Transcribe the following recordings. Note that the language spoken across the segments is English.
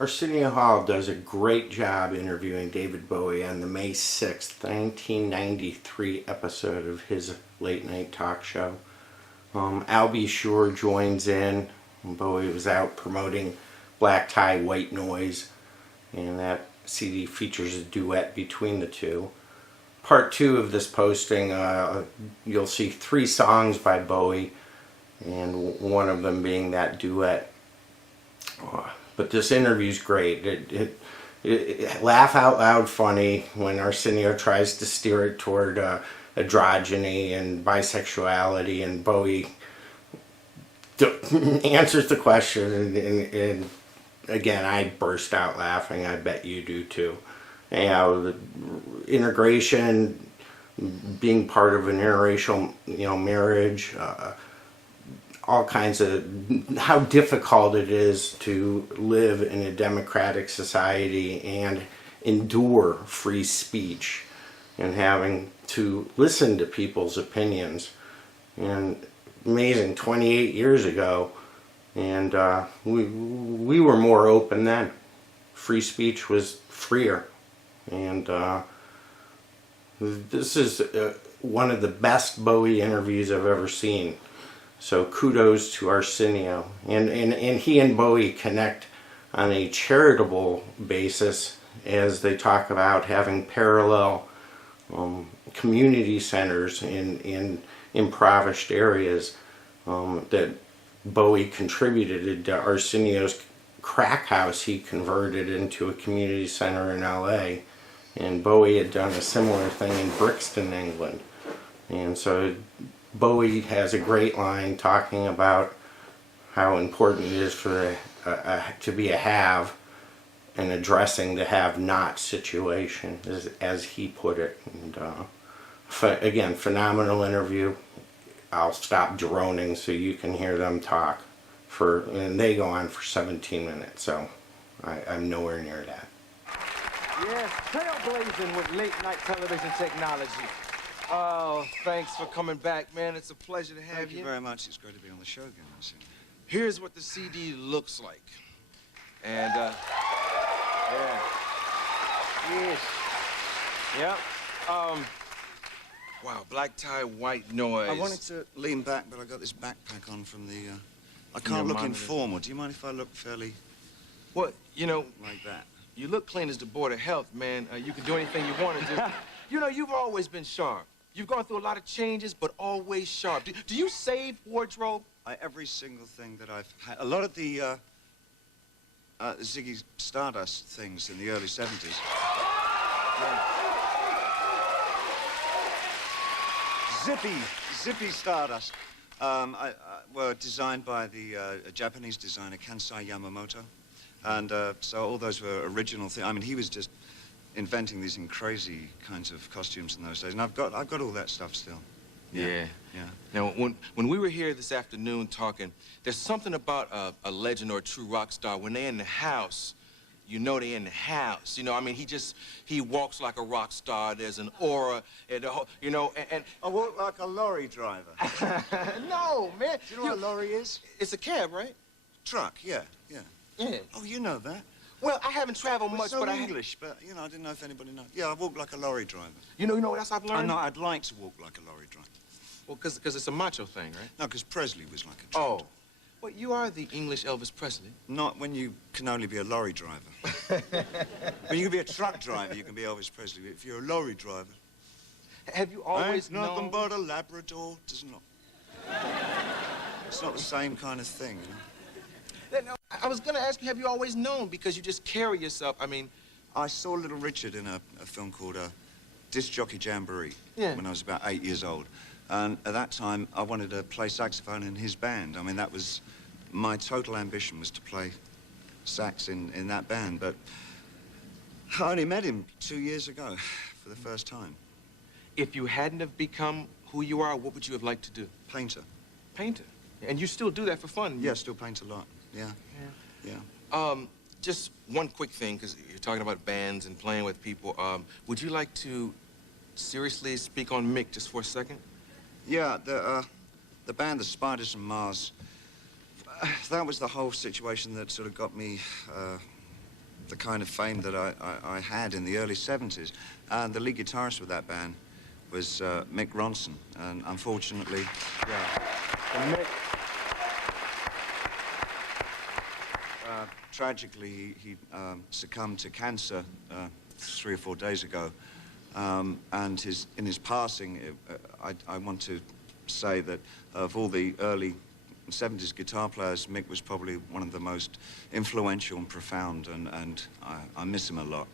Arsenio Hall does a great job interviewing David Bowie on the May 6th, 1993 episode of his late night talk show. Albie Shore joins in. Bowie was out promoting Black Tie, White Noise, and that CD features a duet between the two. Part 2 of this posting, you'll see 3 songs by Bowie, and one of them being that duet. But this interview's great. It laugh out loud funny when Arsenio tries to steer it toward androgyny and bisexuality, and Bowie answers the question, and again, I burst out laughing. I bet you do too. The integration, being part of an interracial, marriage, all kinds of how difficult it is to live in a democratic society and endure free speech and having to listen to people's opinions. And amazing, 28 years ago, and we were more open then. Free speech was freer, and this is one of the best Bowie interviews I've ever seen. So kudos to Arsenio. And he and Bowie connect on a charitable basis as they talk about having parallel community centers in impoverished areas that Bowie contributed to Arsenio's crack house. He converted into a community center in LA, and Bowie had done a similar thing in Brixton, England. And so Bowie has a great line talking about how important it is for to be a have and addressing the have-not situation, as he put it. And again, phenomenal interview. I'll stop droning so you can hear them talk and they go on for 17 minutes, so I'm nowhere near that. Yes, trailblazing with late-night television technology. Oh, thanks for coming back, man. It's a pleasure to have you. Thank you very much. It's great to be on the show again. Here's what the CD looks like. And, yeah. Yes. Yep. Wow, Black Tie, White Noise. I wanted to lean back, but I got this backpack on from the, I can't look informal. Do you mind if I look fairly... Well, like that? You look clean as the Board of Health, man. You can do anything you want to do. You've always been sharp. You've gone through a lot of changes, but always sharp. Do you save wardrobe? Every single thing that I've had. A lot of the Ziggy Stardust things in the early 70s. Yeah. Zippy Stardust were designed by the Japanese designer Kansai Yamamoto. And so all those were original things. I mean, he was just inventing these crazy kinds of costumes in those days, and I've got all that stuff still. Yeah. Now, when we were here this afternoon talking, there's something about a legend or a true rock star. When they're in the house, they're in the house. He walks like a rock star. There's an aura, and I walk like a lorry driver. No, man. Do you know what a lorry is? It's a cab, right? Truck, yeah. Yeah. Oh, you know that. Well, I haven't traveled much, so but English, but, I didn't know if anybody knows. Yeah, I walk like a lorry driver. You know what else I've learned? I'd like to walk like a lorry driver. Well, because it's a macho thing, right? No, because Presley was like a tractor. Oh. Well, you are the English Elvis Presley. Not when you can only be a lorry driver. When you can be a truck driver, you can be Elvis Presley. If you're a lorry driver... Have you always known... nothing but a Labrador. Does not... It's not the same kind of thing, No, I was going to ask you, have you always known? Because you just carry yourself, I saw Little Richard in a film called Disc Jockey Jamboree when I was about 8 years old. And at that time, I wanted to play saxophone in his band. That was my total ambition, was to play sax in that band. But I only met him 2 years ago for the first time. If you hadn't have become who you are, what would you have liked to do? Painter. Painter? And you still do that for fun? Yeah, still paint a lot. Yeah. Just one quick thing, because you're talking about bands and playing with people. Would you like to seriously speak on Mick just for a second? Yeah, the band, the Spiders from Mars, that was the whole situation that sort of got me the kind of fame that I had in the early 70s. And the lead guitarist with that band was Mick Ronson. And unfortunately, Mick, tragically, he succumbed to cancer 3 or 4 days ago. And in his passing, I want to say that of all the early 70s guitar players, Mick was probably one of the most influential and profound, and I miss him a lot.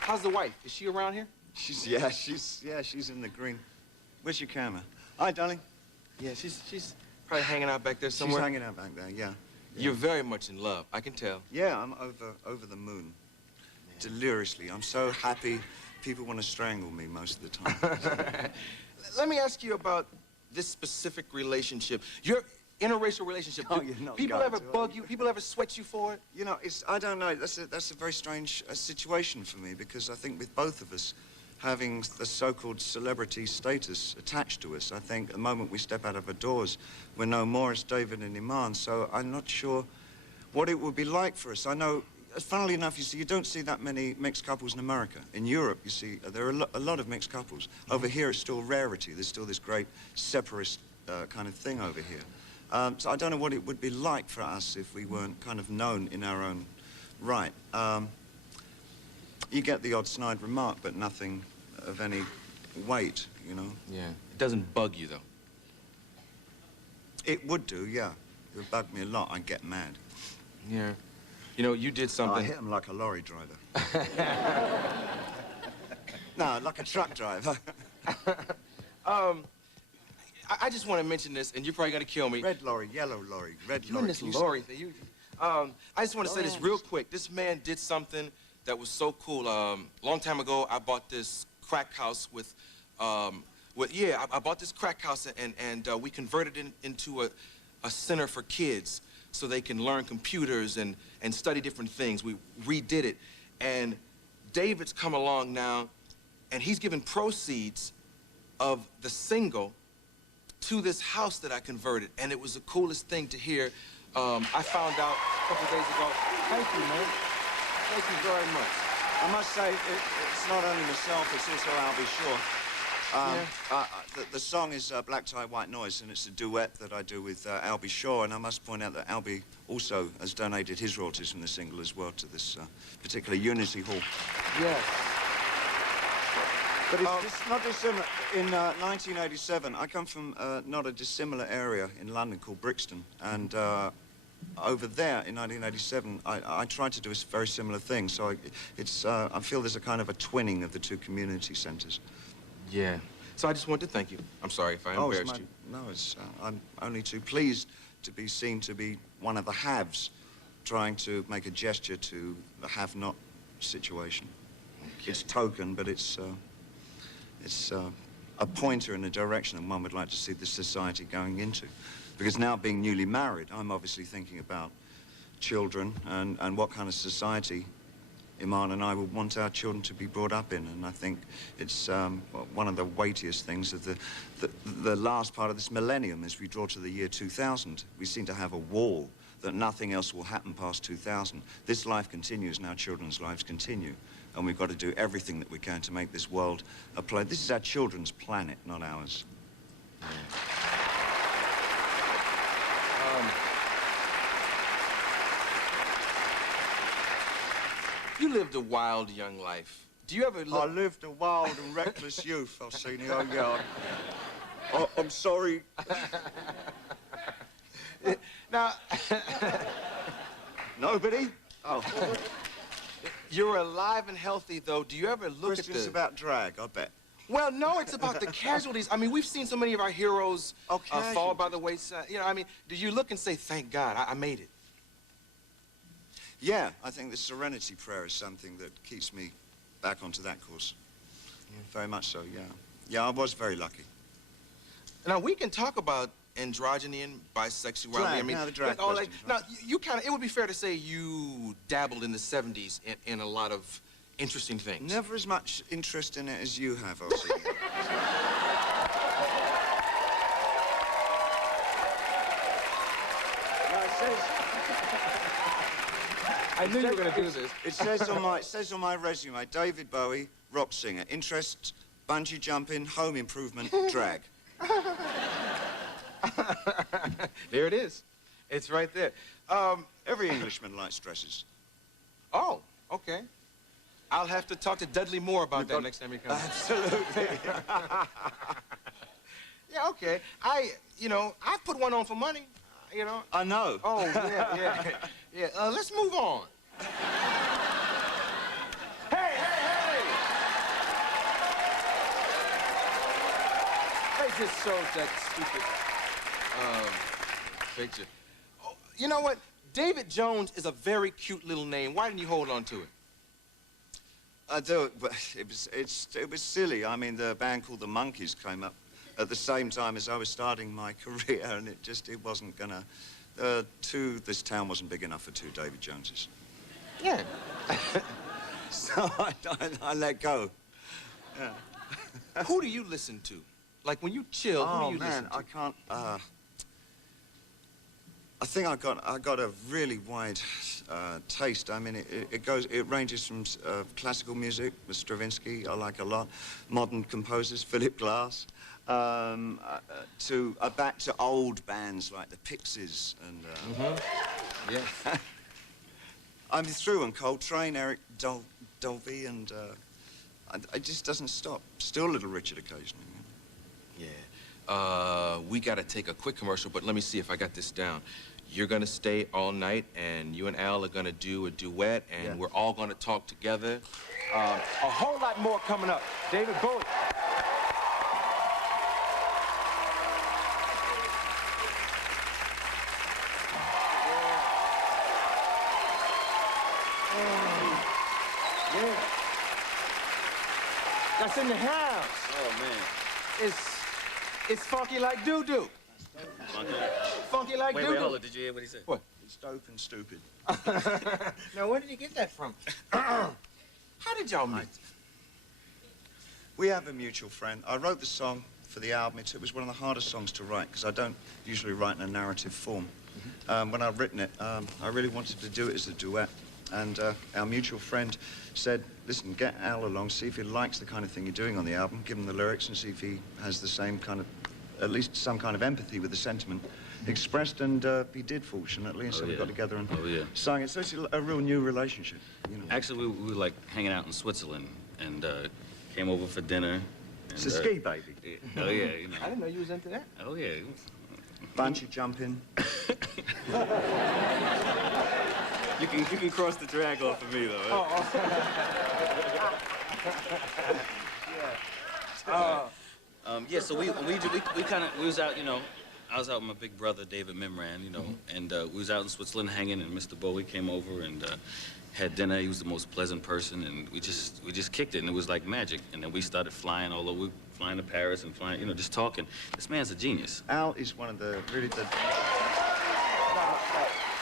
How's the wife? Is she around here? She's in the green. Where's your camera? Hi, darling. Yeah, she's probably hanging out back there somewhere. She's hanging out back there, yeah. You're very much in love, I can tell. Yeah, I'm over the moon. Deliriously. I'm so happy. People want to strangle me most of the time. Let me ask you about this specific relationship. Your interracial relationship. Oh, you're not people going ever to, bug you? People ever sweat you for it? You know, I don't know. That's a very strange situation for me, because I think with both of us having the so-called celebrity status attached to us, I think the moment we step out of our doors, we're no more as David and Iman. So I'm not sure what it would be like for us. I know, funnily enough, you see, you don't see that many mixed couples in America. In Europe, you see, there are a lot of mixed couples. Over here, it's still a rarity. There's still this great separatist kind of thing over here. So I don't know what it would be like for us if we weren't kind of known in our own right. You get the odd snide remark, but nothing of any weight, you know? Yeah. It doesn't bug you, though? It would do, yeah. It would bug me a lot. I'd get mad. Yeah. You know, you did something... I hit him like a lorry driver. No, like a truck driver. I just want to mention this, and you're probably going to kill me. Red lorry, yellow lorry, red You lorry. and this lorry thing. I just want to say this real quick. This man did something that was so cool. A long time ago, I bought this crack house with I bought this crack house, and we converted it into a center for kids so they can learn computers and study different things. We redid it. And David's come along now, and he's given proceeds of the single to this house that I converted, and it was the coolest thing to hear. I found out a couple days ago. Thank you, man. Thank you very much. I must say, it's not only myself, it's also Albie Shaw. The song is Black Tie, White Noise, and it's a duet that I do with Albie Shaw, and I must point out that Albie also has donated his royalties from the single as well to this particular Unity Hall. Yes. But it's not dissimilar. In 1987, I come from not a dissimilar area in London called Brixton, and over there in 1987, I tried to do a very similar thing. So I feel there's a kind of a twinning of the two community centres. Yeah. So I just wanted to thank you. I'm sorry if I embarrassed you. No, I'm only too pleased to be seen to be one of the haves trying to make a gesture to the have-not situation. Okay. It's token, but it's a pointer in a direction that one would like to see the society going into. Because now, being newly married, I'm obviously thinking about children and what kind of society Iman and I would want our children to be brought up in. And I think it's one of the weightiest things of the last part of this millennium as we draw to the year 2000. We seem to have a wall that nothing else will happen past 2000. This life continues and our children's lives continue. And we've got to do everything that we can to make this world a place. This is our children's planet, not ours. Yeah. You lived a wild young life. Do you ever look... I lived a wild and reckless youth, Arsenio. Yeah. I'm sorry. Now... Nobody? Oh. You're alive and healthy, though. Do you ever look at It's about drag, I bet. Well, no, it's about the casualties. I mean, we've seen so many of our heroes fall by the wayside. You know, I mean, do you look and say, thank God, I made it? Yeah, I think the Serenity Prayer is something that keeps me back onto that course. Yeah. Very much so, yeah. Yeah, I was very lucky. Now, we can talk about androgyny and bisexuality. Drag, I mean, now the drag all questions, that. right? Now, you kind of, it would be fair to say you dabbled in the 70s in a lot of interesting things. Never as much interest in it as you have, Arsenio. I knew you were going to do this. It says on my resume, David Bowie, rock singer. Interests, bungee jumping, home improvement, drag. There it is. It's right there. Every Englishman likes dresses. Oh, okay. I'll have to talk to Dudley Moore about that next time he comes. Absolutely. Yeah, okay. I put one on for money, you know. I know. Oh, yeah. Let's move on. Hey! They just showed that stupid picture. Oh, you know what? David Jones is a very cute little name. Why didn't you hold on to it? I do, but it was silly. I mean, the band called the Monkees came up at the same time as I was starting my career, and it wasn't gonna. This town wasn't big enough for two David Joneses. Yeah. So I let go. Yeah. Who do you listen to? Like when you chill, who do you listen to? I can't. I think I got a really wide taste. I mean, it ranges from classical music with Stravinsky, I like a lot, modern composers, Philip Glass, to back to old bands like the Pixies and. Yeah. I'm through on Coltrane, Eric Dolby, and it just doesn't stop. Still Little Richard occasionally. Yeah. We gotta take a quick commercial, but let me see if I got this down. You're gonna stay all night, and you and Al are gonna do a duet, and we're all gonna talk together. A whole lot more coming up. David Bowie. Yeah. That's in the house. Oh, man. It's funky like doo-doo. Funky like doo-doo. Wait, hold on. Did you hear what he said? What? It's dope and stupid. Now, where did you get that from? How did y'all meet? We have a mutual friend. I wrote the song for the album. It was one of the hardest songs to write because I don't usually write in a narrative form. When I've written it, I really wanted to do it as a duet. And our mutual friend said, listen, get Al along, see if he likes the kind of thing you're doing on the album, give him the lyrics and see if he has the same kind of, at least some kind of empathy with the sentiment expressed, and he did, fortunately, and so we got together and sang it. So it's a real new relationship, you know. Actually, we were like hanging out in Switzerland and came over for dinner. It's a ski baby. Oh, yeah, you know. I didn't know you was into that. Oh, yeah. Bungee jumping. You can cross the drag off of me, though. Yeah, so we was out, you know, I was out with my big brother, David Mimran, you know, and we was out in Switzerland hanging, and Mr. Bowie came over and had dinner. He was the most pleasant person, and we just kicked it, and it was like magic. And then we started flying all over, flying to Paris and flying, you know, just talking. This man's a genius. Al is one of the, really the...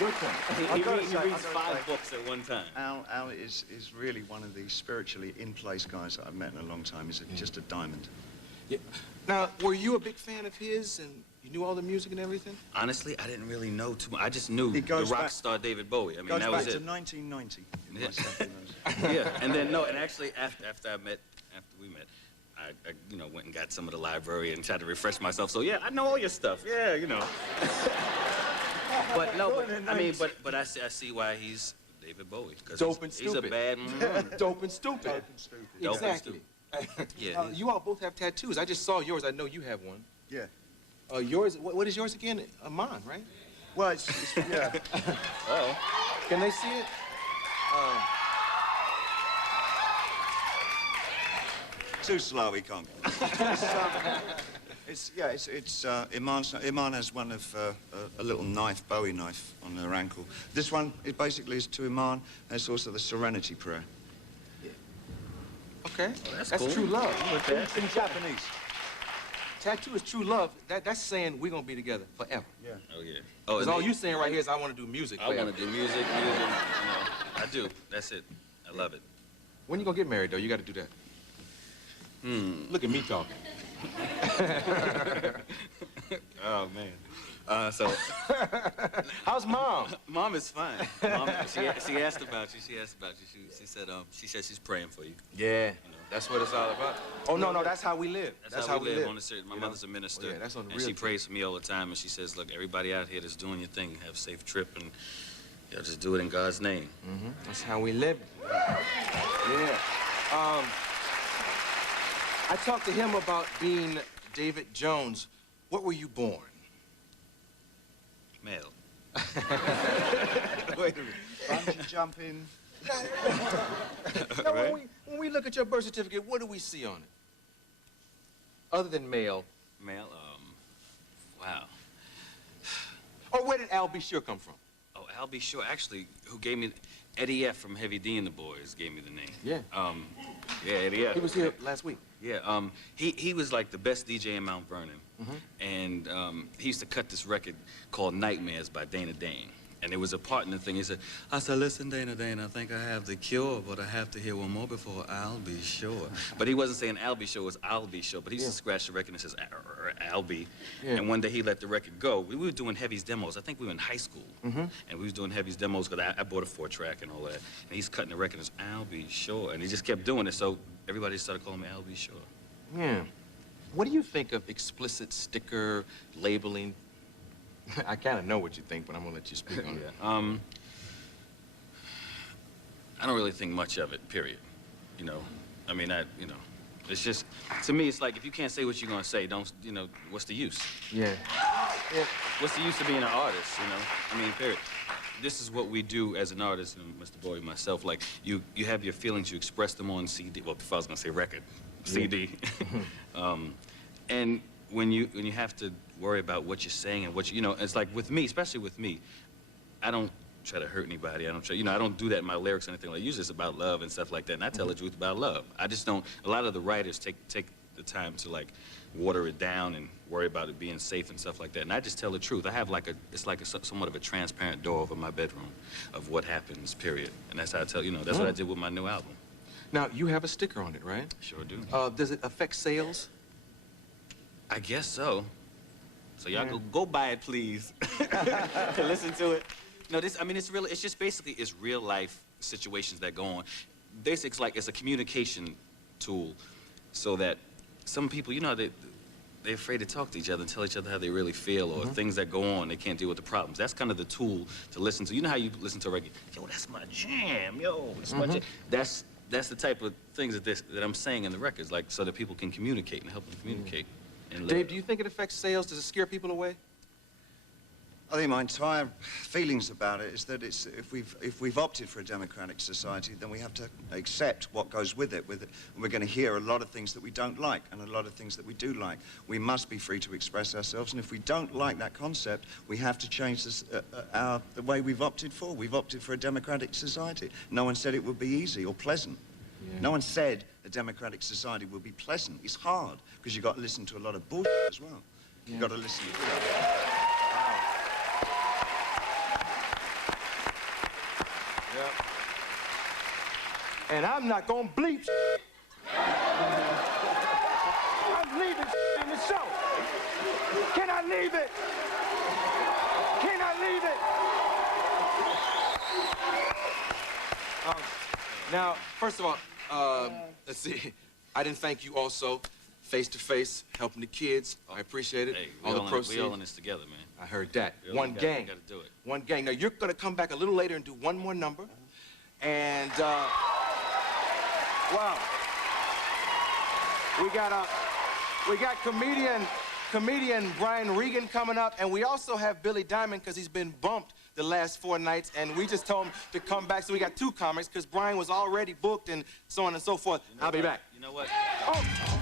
Your turn. He reads 5 books at one time. Al is really one of the spiritually in-place guys that I've met in a long time. He's just a diamond. Yeah. Now, were you a big fan of his, and you knew all the music and everything? Honestly, I didn't really know too much. I just knew the rock star David Bowie. I mean, that was it. Goes back to 1990. Yeah, and then, no, and actually, after we met, I, you know, went and got some of the library and tried to refresh myself. So, yeah, I know all your stuff. Yeah, you know. But no, I mean, but I see why he's David Bowie. Dope and stupid. He's a bad... Dope and stupid. Dope and stupid. Exactly. Yeah. You all both have tattoos. I just saw yours. I know you have one. Yeah. Yours, what is yours again? Amon, right? Well, it's yeah. Oh. Can they see it? Too slow, he can't. Iman has one of a little knife, Bowie knife, on her ankle. This one, it basically is to Iman, and it's also the Serenity Prayer. Okay. Well, that's that's cool. true love. In Japanese. Tattoo is true love. That's saying we're gonna be together forever. Yeah. Oh, yeah. Oh, Because all you saying right here is I want to do music I forever. want to do music, you know. I do. That's it. I love it. When you gonna get married, though? You got to do that. Look at me talking. Oh, man. So, how's Mom? Mom is fine. Mom, she asked about you. She asked about you. She said she's praying for you. Yeah, that's what it's all about. Oh, no, that's how we live. That's how we live. On the my mother's a minister, yeah, that's on the and real she thing. prays for me all the time, and she says, look, everybody out here that's doing your thing, have a safe trip, and just do it in God's name. That's how we live. Yeah. I talked to him about being David Jones. What were you born? Male. Wait a minute. Bungee jumping. Now, when we look at your birth certificate, what do we see on it? Other than male. Male, wow. Or where did Al B. Sure come from? Oh, Al B. Sure, actually, who gave me, Eddie F. from Heavy D and the Boys gave me the name. Yeah. Yeah, Eddie F. He was here last week. Yeah, he was like the best DJ in Mount Vernon. And he used to cut this record called Nightmares by Dana Dane. And it was a partner thing. He said, I said, listen, Dana Dane, I think I have the cure, but I have to hear one more before I'll be sure. But he wasn't saying I'll be sure, it was I'll be sure. But he used to scratch the record and says, I'll be. Yeah. And one day he let the record go. We were doing Heavy's demos. I think we were in high school. And we was doing Heavy's demos because I bought a 4-track and all that. And he's cutting the record and says, I'll be sure. And he just kept doing it. So everybody started calling me I'll be sure. Yeah. What do you think of explicit sticker labeling? I kind of know what you think, but I'm gonna let you speak on it. I don't really think much of it, period. You know, I mean, it's just, to me, it's like if you can't say what you're gonna say, don't, what's the use? Yeah. What's the use of being an artist, I mean, period. This is what we do as an artist, Mr. Bowie, myself, like, you have your feelings, you express them on CD, well, before I was gonna say record, CD. And when you have to worry about what you're saying and what it's like with me, especially with me, I don't try to hurt anybody. I don't try, I don't do that in my lyrics or anything like that. Usually it's about love and stuff like that, and I tell the truth about love. I just don't, a lot of the writers take the time to like water it down and worry about it being safe and stuff like that, and I just tell the truth. I have like it's like somewhat of a transparent door over my bedroom of what happens, period. And that's how I tell, that's what I did with my new album. Now, you have a sticker on it, right? Sure do. Does it affect sales? I guess so. So y'all go buy it, please. To listen to it. No, it's just basically, it's real life situations that go on. Basically, it's a communication tool so that some people, they're afraid to talk to each other and tell each other how they really feel, or things that go on, they can't deal with the problems. That's kind of the tool to listen to. You know how you listen to a record, yo, that's my jam, yo, that's my jam. That's the type of things that I'm saying in the records, like, so that people can communicate and help them communicate. And Dave, do you think it affects sales? Does it scare people away? I think my entire feelings about it is that if we've opted for a democratic society, then we have to accept what goes with it. And we're going to hear a lot of things that we don't like and a lot of things that we do like. We must be free to express ourselves, and if we don't like that concept, we have to change the way we've opted for. We've opted for a democratic society. No one said it would be easy or pleasant. Yeah. No one said a democratic society would be pleasant. It's hard because you've got to listen to a lot of bullshit as well. You've got to listen to And I'm not gonna bleep. I'm leaving in the show. Can I leave it? Can I leave it? Now, first of all, let's see. I didn't thank you also, face to face, helping the kids. I appreciate it. Hey, all the proceeds. We all in this together, man. I heard that. One We gang. gotta do it. One gang. Now, you're gonna come back a little later and do one more number. And, wow. We got comedian Brian Regan coming up, and we also have Billy Diamond because he's been bumped the last 4 nights, and we just told him to come back, so we got 2 comics because Brian was already booked and so on and so forth. I'll be back. You know what? Oh.